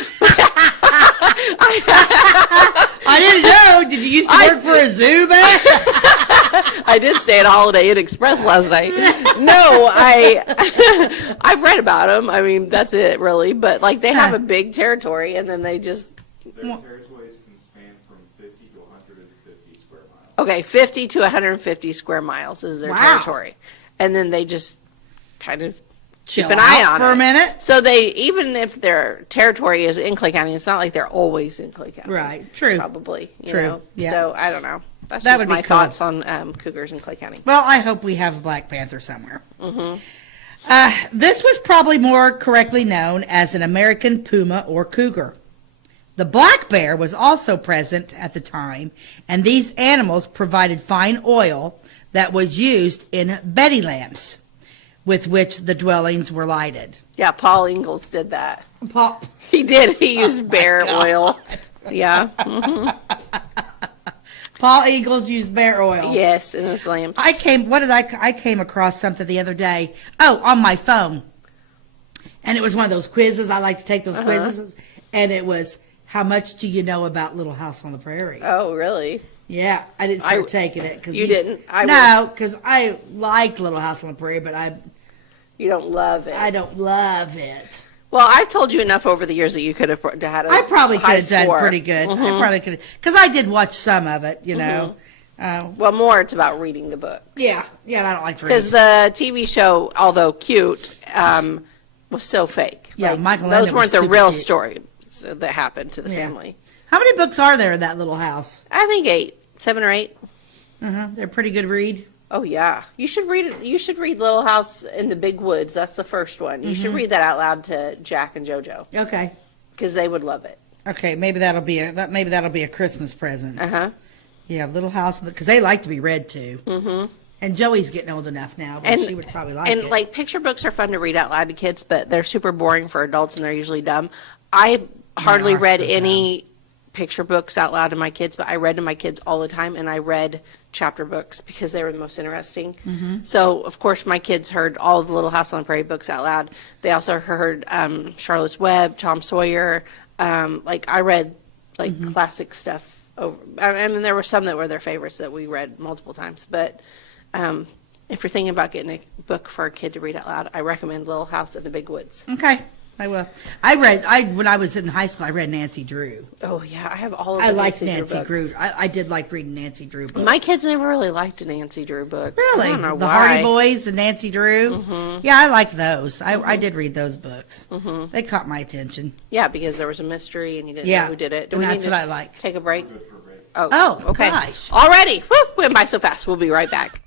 I didn't know. Did you used to work for a zoo, man? I did stay at Holiday Inn Express last night. No, I've read about them. I mean, that's it really. But like they have a big territory, and then they just Their territories can span from 50 to 150 square miles. okay, 50 to 150 square miles is their Wow. territory, and then they just kind of Chill keep an eye out on for it. a minute. So even if their territory is in Clay County, it's not like they're always in Clay County. Right. True. Probably. You True. know? Yeah. So I don't know. That's That just would be my cool. thoughts on cougars in Clay County. Well, I hope we have a Black Panther somewhere. This was probably more correctly known as an American puma or cougar. The black bear was also present at the time, and these animals provided fine oil that was used in Betty lamps, with which the dwellings were lighted. Yeah, Paul Ingalls did that. Paul, He did. He used bear oil. Yeah. Paul Eagles used bear oil. Yes, in his lamps. I came across something the other day. Oh, on my phone. And it was one of those quizzes. I like to take those quizzes. And it was, how much do you know about Little House on the Prairie? Oh, really? Yeah, I didn't start taking it. Cause You didn't? No, because I liked Little House on the Prairie, but You don't love it. I don't love it. Well, I've told you enough over the years that you could have had a I probably could high have done score. pretty good. I probably could have, because I did watch some of it, you know. Well, more it's about reading the book. Yeah, and I don't like to Because read. the TV show, although cute, was so fake. Yeah, Michael those Landon weren't was the super real cute. story that happened to the family. How many books are there in that little house? I think 7 or 8. They're a pretty good read. Oh yeah, you should read it. You should read Little House in the Big Woods. That's the first one. You should read that out loud to Jack and JoJo Okay. because they would love it. Okay, maybe that'll be a Christmas present. Yeah, Little House, because they like to be read too. And Joey's getting old enough now, but she would probably like it. And like picture books are fun to read out loud to kids, but they're super boring for adults and they're usually dumb. I hardly are read so any picture books out loud to my kids, but I read to my kids all the time, and I read chapter books because they were the most interesting. So of course my kids heard all of the Little House on the Prairie books out loud. They also heard Charlotte's Web, Tom Sawyer. Like I read like classic stuff over. I mean, there were some that were their favorites that we read multiple times, but if you're thinking about getting a book for a kid to read out loud, I recommend Little House in the Big Woods. Okay, I will. When I was in high school, I read Nancy Drew. Oh yeah, I have all of the I liked Nancy Nancy Drew Drew. books. I did like reading Nancy Drew books. My kids never really liked Nancy Drew books. Really? I don't know The why. Hardy Boys and Nancy Drew? Yeah, I liked those. I did read those books. They caught my attention. Yeah, because there was a mystery and you didn't Yeah, know who did it. Do and we that's need what to I like. Take a break? Oh, okay. gosh. Alrighty. Woo, went by so fast. We'll be right back.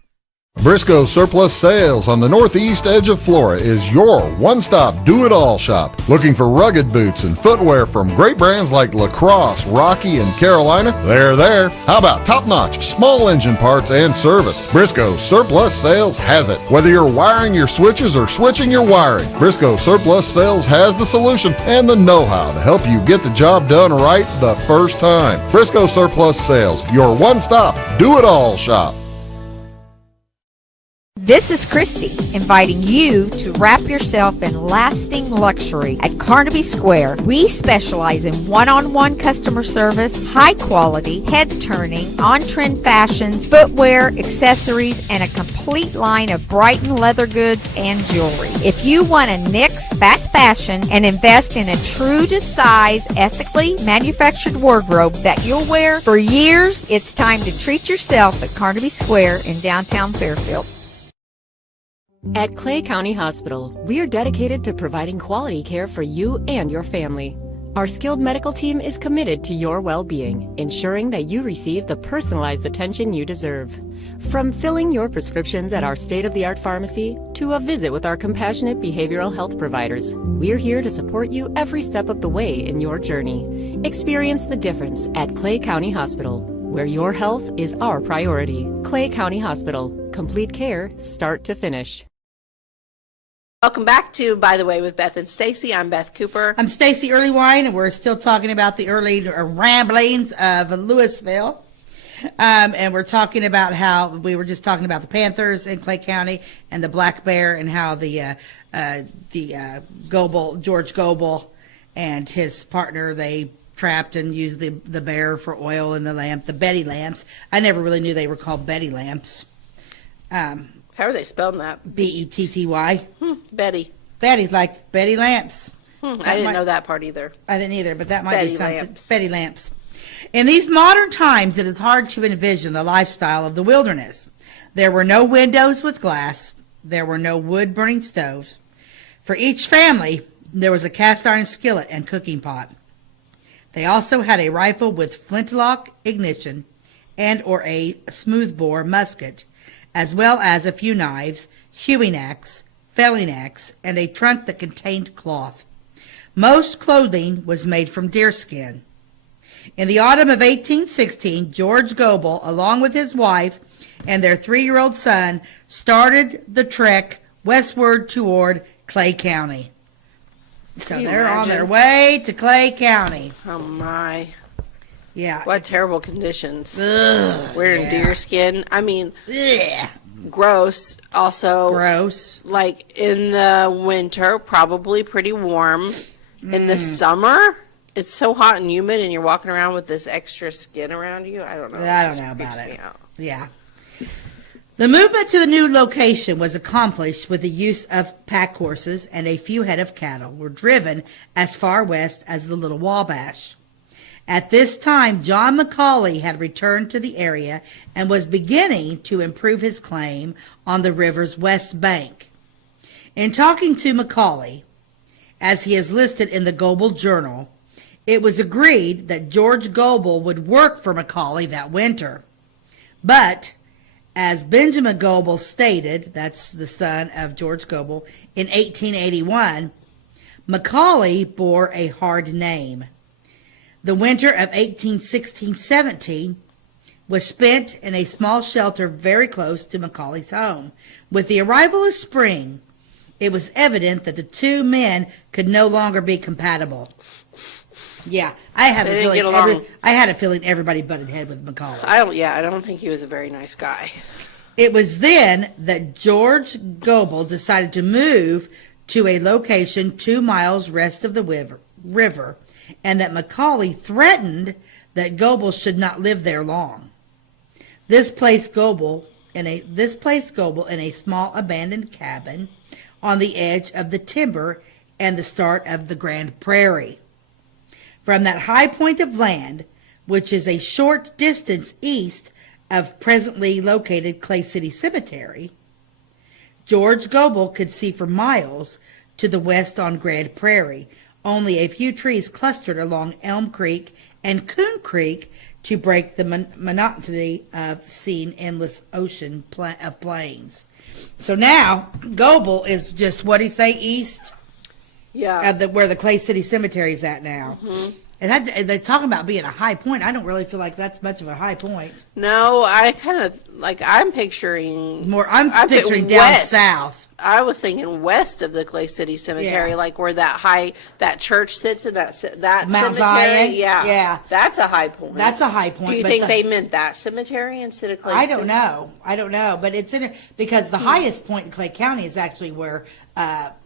Briscoe Surplus Sales on the northeast edge of Flora is your one-stop do-it-all shop. Looking for rugged boots and footwear from great brands like Lacrosse, Rocky, and Carolina? They're there. How about top-notch small engine parts and service? Briscoe Surplus Sales has it. Whether you're wiring your switches or switching your wiring, Briscoe Surplus Sales has the solution and the know-how to help you get the job done right the first time. Briscoe Surplus Sales, your one-stop do-it-all shop. This is Christy, inviting you to wrap yourself in lasting luxury at Carnaby Square. We specialize in one-on-one customer service, high quality, head-turning, on-trend fashions, footwear, accessories, and a complete line of Brighton leather goods and jewelry. If you want to nix fast fashion and invest in a true-to-size, ethically manufactured wardrobe that you'll wear for years, it's time to treat yourself at Carnaby Square in downtown Fairfield. At Clay County Hospital, we are dedicated to providing quality care for you and your family. Our skilled medical team is committed to your well-being, ensuring that you receive the personalized attention you deserve. From filling your prescriptions at our state-of-the-art pharmacy to a visit with our compassionate behavioral health providers, we're here to support you every step of the way in your journey. Experience the difference at Clay County Hospital, where your health is our priority. Clay County Hospital, complete care, start to finish. Welcome back to By the Way with Beth and Stacey. I'm Beth Cooper. I'm Stacey Earlywine, and we're still talking about the early ramblings of Louisville. And we're talking about how we were just talking about the Panthers in Clay County and the Black Bear, and how the George Goebel and his partner, they trapped and used the bear for oil and the Betty lamps. I never really knew they were called Betty lamps. How are they spelling that? Betty. Betty. Betty, like Betty lamps. I didn't know that part either. I didn't either, but that might Betty be something. lamps. Betty lamps. In these modern times, it is hard to envision the lifestyle of the wilderness. There were no windows with glass. There were no wood-burning stoves. For each family, there was a cast-iron skillet and cooking pot. They also had a rifle with flintlock ignition and or a smoothbore musket, as well as a few knives, hewing axe, felling axe, and a trunk that contained cloth. Most clothing was made from deerskin. In the autumn of 1816, George Goebel, along with his wife and their 3-year-old son, started the trek westward toward Clay County. So they're on their way to Clay County. Oh, my. Yeah. What terrible conditions. Ugh, Wearing deerskin. I mean, gross. Also, gross. Like in the winter, probably pretty warm. In the summer, it's so hot and humid, and you're walking around with this extra skin around you. I don't know. I don't know about it. Yeah. The movement to the new location was accomplished with the use of pack horses, and a few head of cattle were driven as far west as the Little Wabash. At this time, John Macaulay had returned to the area and was beginning to improve his claim on the river's west bank. In talking to Macaulay, as he is listed in the Goebel Journal, it was agreed that George Goebel would work for Macaulay that winter. But, as Benjamin Goebel stated, that's the son of George Goebel, in 1881, Macaulay bore a hard name. The winter of 1816-17 was spent in a small shelter very close to Macaulay's home. With the arrival of spring, it was evident that the two men could no longer be compatible. Yeah, I had a feeling everybody butted head with Macaulay. I don't think he was a very nice guy. It was then that George Goebel decided to move to a location 2 miles west of the river, and that Macaulay threatened that Goebel should not live there long. This placed Goebel in a small abandoned cabin on the edge of the timber and the start of the Grand Prairie. From that high point of land, which is a short distance east of presently located Clay City Cemetery, George Goebel could see for miles to the west on Grand Prairie, only a few trees clustered along Elm Creek and Coon Creek to break the monotony of seeing endless ocean of plains. So now Goebel is just, what do you say, east of where the Clay City Cemetery is at now. Mm-hmm. And they're talking about being a high point. I don't really feel like that's much of a high point. No, I kind of like I'm picturing More, I'm picturing down west. south. I was thinking west of the Clay City Cemetery, Yeah. like where that church sits in that Mount cemetery. Zion? Yeah, Yeah. That's a high point. That's a high point. Do you but think the- they meant that cemetery instead of Clay I City? don't know. I don't know. But it's because the highest point in Clay County is actually where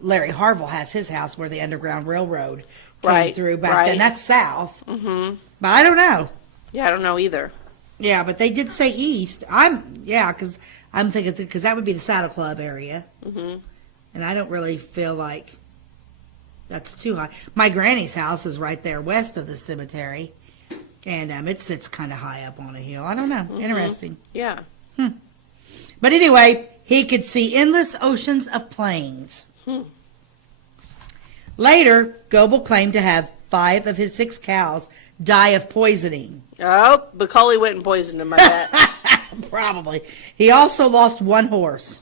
Larry Harville has his house, where the Underground Railroad came through back then. That's south. Mm-hmm. But I don't know. Yeah, I don't know either. Yeah, but they did say east. Because I'm thinking, because that would be the Saddle Club area. Mm-hmm. And I don't really feel like that's too high. My granny's house is right there west of the cemetery. And it sits kind of high up on a hill. I don't know. Mm-hmm. Interesting. Yeah. But anyway, he could see endless oceans of plains. Later, Goebel claimed to have 5 of his 6 cows die of poisoning. Oh, Macaulay went and poisoned him, I bet. Probably. He also lost 1 horse.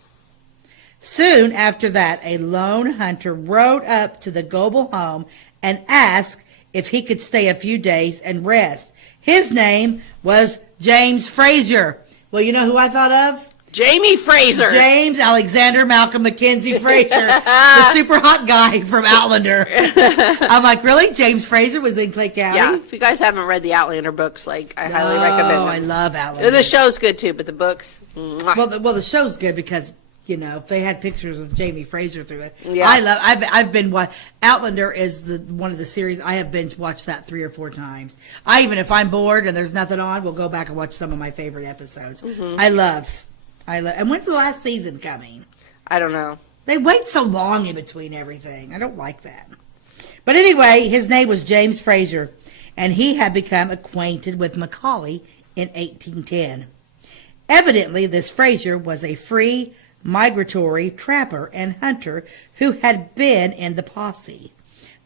Soon after that, a lone hunter rode up to the Goebel home and asked if he could stay a few days and rest. His name was James Frazier. Well, you know who I thought of? Jamie Fraser. James Alexander Malcolm Mackenzie Frazier, the super hot guy from Outlander. I'm like, really? James Fraser was in Clay County? Yeah, if you guys haven't read the Outlander books, like, I highly recommend them. Oh, I love Outlander. The show's good, too, but the books, mwah. Well, the show's good because, you know, if they had pictures of Jamie Fraser through it. Yeah. I've been, Outlander is one of the series, I have binge watched that 3 or 4 times. Even if I'm bored and there's nothing on, we'll go back and watch some of my favorite episodes. Mm-hmm. I love, and when's the last season coming? I don't know. They wait so long in between everything. I don't like that. But anyway, his name was James Frazier, and he had become acquainted with Macaulay in 1810. Evidently, this Frazier was a free, migratory trapper and hunter who had been in the posse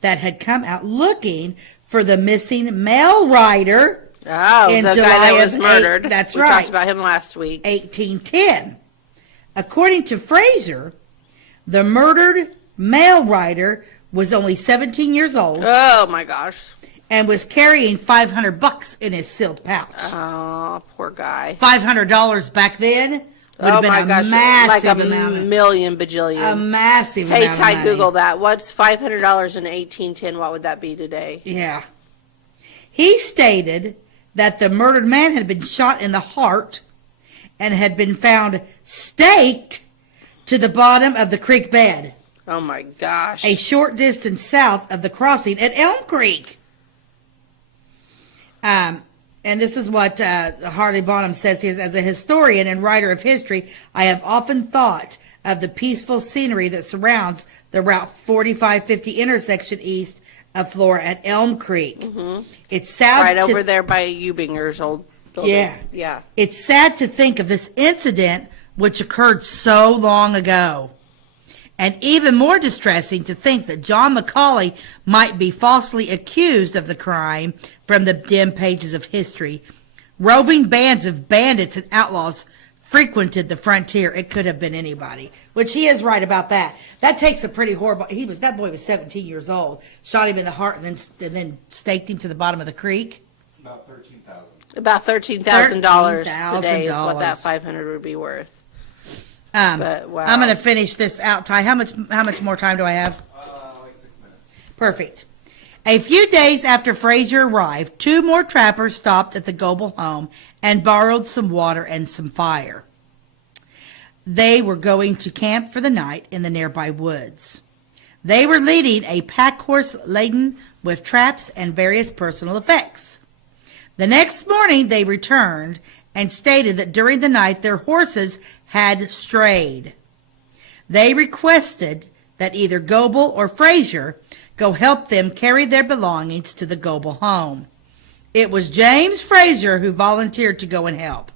that had come out looking for the missing mail rider. Oh, in the July guy that was of murdered. That's we right. We talked about him last week. 1810. According to Frazier, the murdered mail rider was only 17 years old. Oh, my gosh. And was carrying $500 in his sealed pouch. Oh, poor guy. $500 back then would have been a massive like a amount. million bajillion. A massive Hey, amount of Ty, money. Google that. What's $500 in 1810? What would that be today? Yeah. He stated that the murdered man had been shot in the heart and had been found staked to the bottom of the creek bed, Oh, my gosh. a short distance south of the crossing at Elm Creek. And this is what Harley Bonham says here. As a historian and writer of history, I have often thought of the peaceful scenery that surrounds the Route 4550 intersection east of Flora at Elm Creek. Mm-hmm. It's sad Right over there by Eubinger's old building. Yeah. Yeah. It's sad to think of this incident which occurred so long ago. And even more distressing to think that John Macaulay might be falsely accused of the crime from the dim pages of history. Roving bands of bandits and outlaws frequented the frontier. It could have been anybody, which he is right about that. That takes a pretty horrible. That boy was 17 years old. Shot him in the heart and then staked him to the bottom of the creek. About $13,000. About $13,000 $13,000 today is what that 500 would be worth. But, wow. I'm going to finish this out, Ty. How much more time do I have? Like 6 minutes. Perfect. A few days after Frazier arrived, 2 more trappers stopped at the Goebel home and borrowed some water and some fire. They were going to camp for the night in the nearby woods. They were leading a pack horse laden with traps and various personal effects. The next morning they returned and stated that during the night their horses had strayed. They requested that either Goebel or Frazier go help them carry their belongings to the Goebel home. It was James Frazier who volunteered to go and help.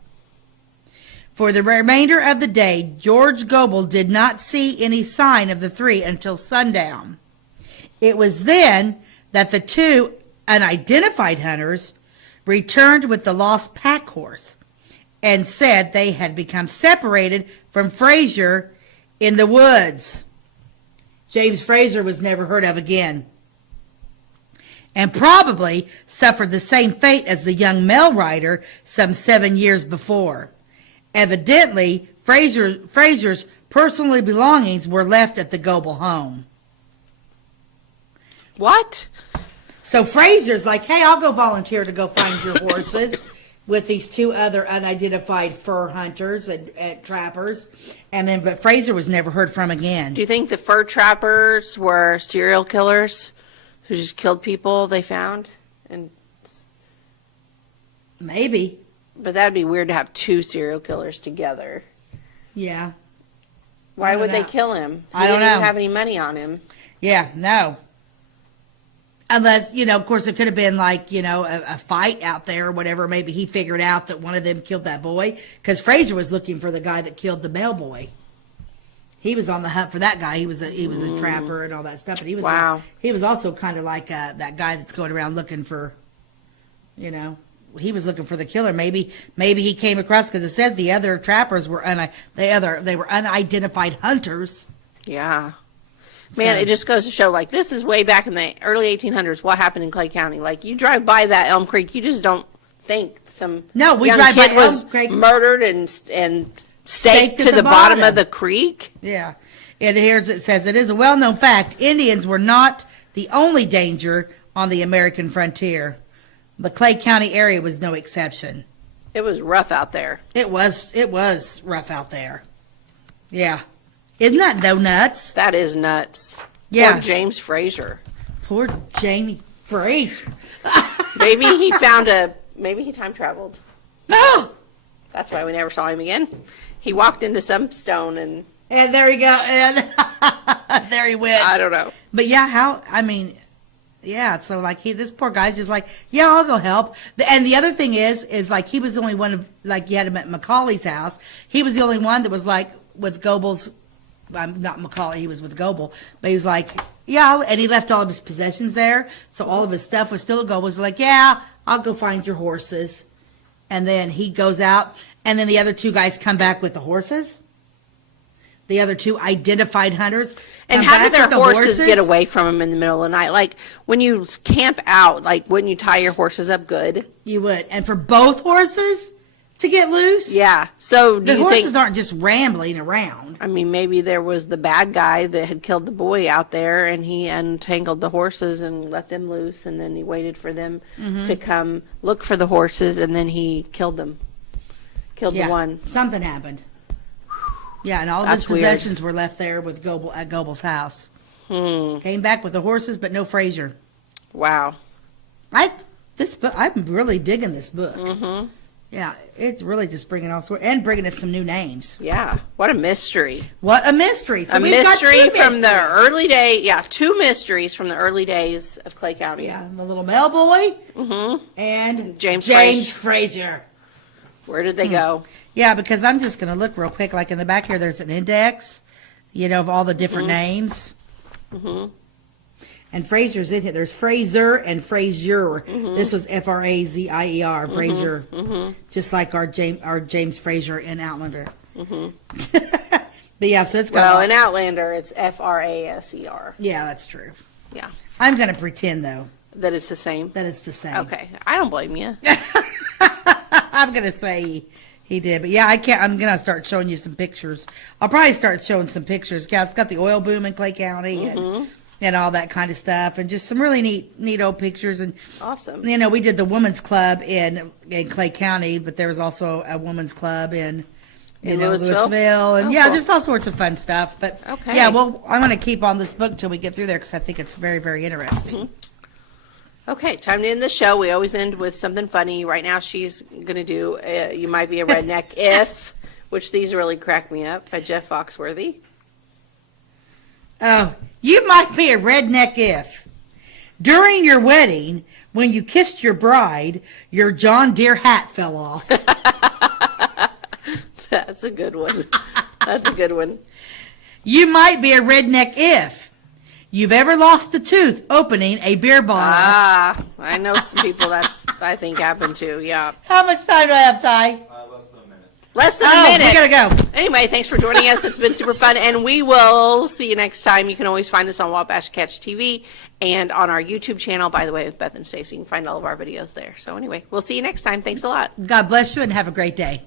For the remainder of the day, George Goebel did not see any sign of the 3 until sundown. It was then that the 2 unidentified hunters returned with the lost pack horse and said they had become separated from Frazier in the woods. James Frazier was never heard of again, and probably suffered the same fate as the young mail rider some 7 years before. Evidently, Fraser's personal belongings were left at the Goebel home. What? So Fraser's like, hey, I'll go volunteer to go find your horses with these two other unidentified fur hunters and trappers. But Fraser was never heard from again. Do you think the fur trappers were serial killers who just killed people they found? And Maybe. but that'd be weird to have two serial killers together. Yeah. Why don't would they know. kill him? He I don't didn't even know. have any money on him. Yeah, no. Unless, of course, it could have been like, a fight out there or whatever. Maybe he figured out that one of them killed that boy. Because Fraser was looking for the guy that killed the male boy. He was on the hunt for that guy. He was a trapper and all that stuff. But he was Wow. he was also kind of like that guy that's going around looking for, he was looking for the killer. Maybe he came across, because it said the other trappers were they were unidentified hunters. Yeah. Man, So- it just goes to show, like, this is way back in the early 1800s, what happened in Clay County. Like, you drive by that Elm Creek, you just don't think some No, we young drive by kid was Elm Creek. murdered and staked to the bottom of the creek. Yeah. And here's it says, it is a well-known fact, Indians were not the only danger on the American frontier. The Clay County area was no exception. It was rough out there. It was rough out there. Yeah. Isn't that no nuts? That is nuts. Yeah. Poor James Fraser. Poor Jamie Fraser. Maybe he maybe he time traveled. No! That's why we never saw him again. He walked into some stone and there you go. And there he went. I don't know. But yeah, yeah, so like this poor guy's just like, yeah, I'll go help. And the other thing is like he was the only one of, like, you had him at Macaulay's house. He was the only one that was like with Goebel's, not Macaulay, he was with Goebel, but he was like, yeah, and he left all of his possessions there. So all of his stuff was still at Goebel's. Like, yeah, I'll go find your horses. And then he goes out, and then the other two guys come back with the horses. The other two identified hunters. And come how did back their with the horses get away from them in the middle of the night? Like, when you camp out, like, wouldn't you tie your horses up good? You would. And for both horses to get loose? Yeah. So do The you horses think, aren't just rambling around. I mean, maybe there was the bad guy that had killed the boy out there, and he untangled the horses and let them loose, and then he waited for them to come look for the horses, and then he killed them. Killed the one. Something happened. Yeah, and all of That's his weird. possessions were left there with Goebel at Goebel's house. Came back with the horses, but no Fraser. Wow. This book, I'm really digging this book. Yeah, it's really just bringing all sorts, and bringing us some new names. Yeah. What a mystery. What a mystery! So A we've got mystery two from the mysteries. early day. Yeah, two mysteries from the early days of Clay County. Yeah, the little mail boy and James Fraser. Where did they go? Yeah, because I'm just going to look real quick. Like in the back here, there's an index, of all the different names. And Fraser's in here. There's Fraser and Frazier. This was Frazier, Frazier. Just like our James Fraser in Outlander. But yeah, so it's got. Well, in Outlander, it's Fraser. Yeah, that's true. Yeah. I'm going to pretend though That it's the same? that it's the same. Okay. I don't blame you. I'm going to say he did, but yeah, I can't. I'm going to start showing you some pictures. I'll probably start showing some pictures. Yeah, it's got the oil boom in Clay County and all that kind of stuff, and just some really neat old pictures. And Awesome. we did the women's club in Clay County, but there was also a women's club in Louisville, and Oh, cool. just all sorts of fun stuff. But Okay. yeah, well, I'm going to keep on this book till we get through there because I think it's very, very interesting. Okay, time to end the show. We always end with something funny. Right now, she's going to do You Might Be a Redneck If, which these really crack me up, by Jeff Foxworthy. Oh, you might be a redneck if during your wedding, when you kissed your bride, your John Deere hat fell off. That's a good one. That's a good one. You might be a redneck if you've ever lost a tooth opening a beer bottle. Ah, I know some people that's, I think, happened to. Yeah. How much time do I have, Ty? Less than a minute. We gotta go. Anyway, thanks for joining us. It's been super fun, and we will see you next time. You can always find us on Wabash Catch TV and on our YouTube channel, by the way, with Beth and Stacey. You can find all of our videos there. So anyway, we'll see you next time. Thanks a lot. God bless you and have a great day.